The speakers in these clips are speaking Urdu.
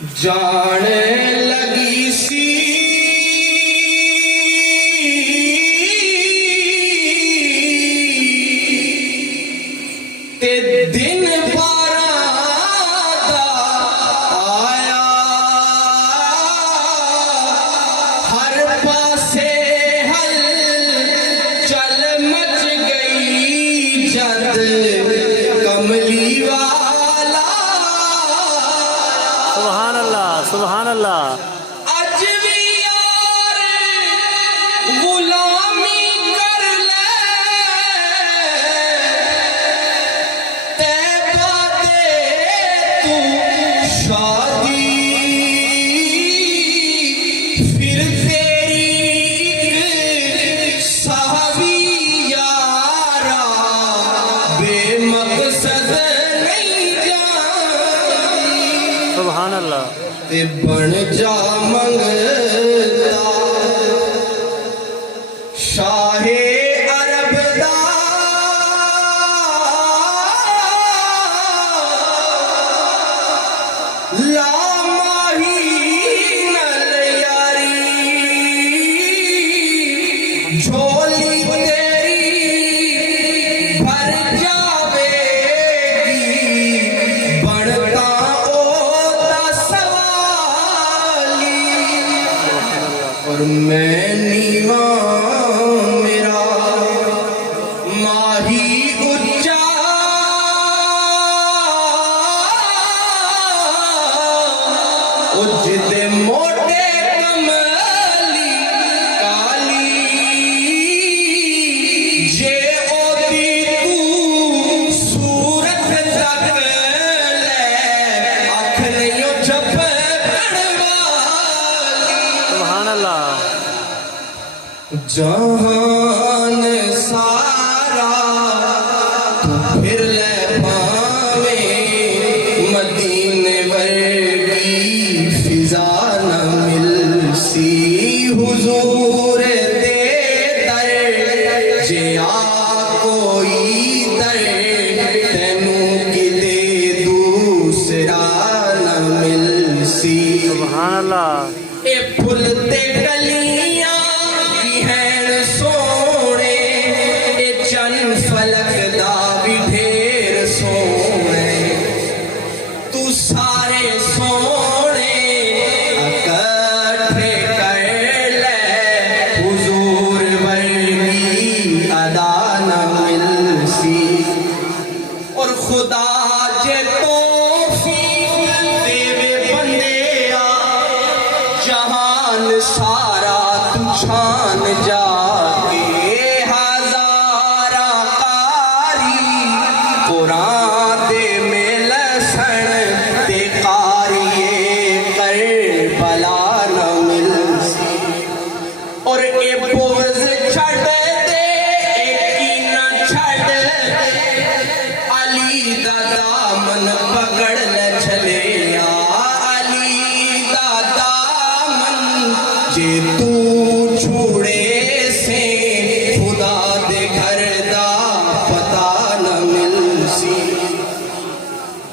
جان لگی سی تے دن بارہ دا آیا، ہر پاسے ہل چل مچ گئی جد کملی والا۔ سبحان اللہ سبحان اللہ۔ اج بھی یار غلامی کر لے، طیبہ دے تو شادی، پھر تیری ایک صحابی یارا بے مقصد نہیں جانی۔ سبحان اللہ۔ تے بن جا منگتا شاہ عرب دا، لا ماہی نل یاری، جھولی تیری بھر جاوے گی، بنتا اور میں نیواں میرا ماہی اچا، اجد موٹے کملی کالی، جے اوتی تو صورت تک لے، آنکھ نہیں جھپکن والی۔ سبحان اللہ۔ جہان سارا تو پھر لے پاویں، مدینے ورگی فضا نہ مل سی، حضور دے در جے آ کوئی در، تینوں کدے دوسرا نہ مل سی۔ سبحان اللہ۔ اے پھل تے کلیاں بھی ہیں سونے، اے چن فلک دا بھی ڈھیر سونے، تو سارے سونے اکٹھے کر لے، حضور ورگی ادا نہ مل سی۔ اور خدا جے توفیق دے بندے آ، جہان سارا تو چھان جا کے، ہزارہ قاری قرآن دے مل سن، تے قاری کربلا نہ مل سی۔ اور اے بغض چھڑ دے ایک نہ چھڑ، علی دا دامن پکڑ لے چلے، یا علی دا دامن جے تو چھوڑے سے، خدا دے گھر دا پتہ نہ مل سی۔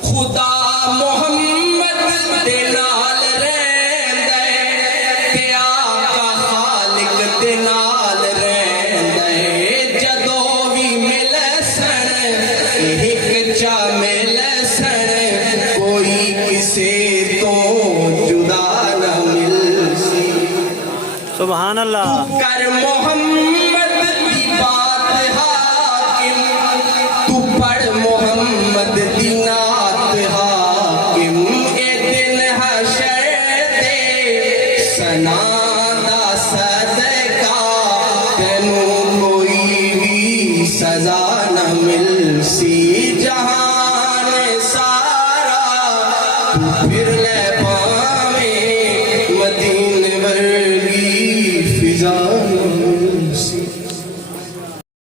خدا محمد دے نال رہندے، تے آقا خالق دے نال رہندے، جدوں بھی مل سن ایک چا مل سن، کوئی کسے تو جدا نہ مل سی۔ سبحان اللہ۔ کر محمد دی بات حاکم، تو پڑھ محمد دی نعت حاکم، اے دن حشر دے سنا دا صدقہ، تینوں کوئی بھی سزا نہ مل سی۔ جہان سارا تو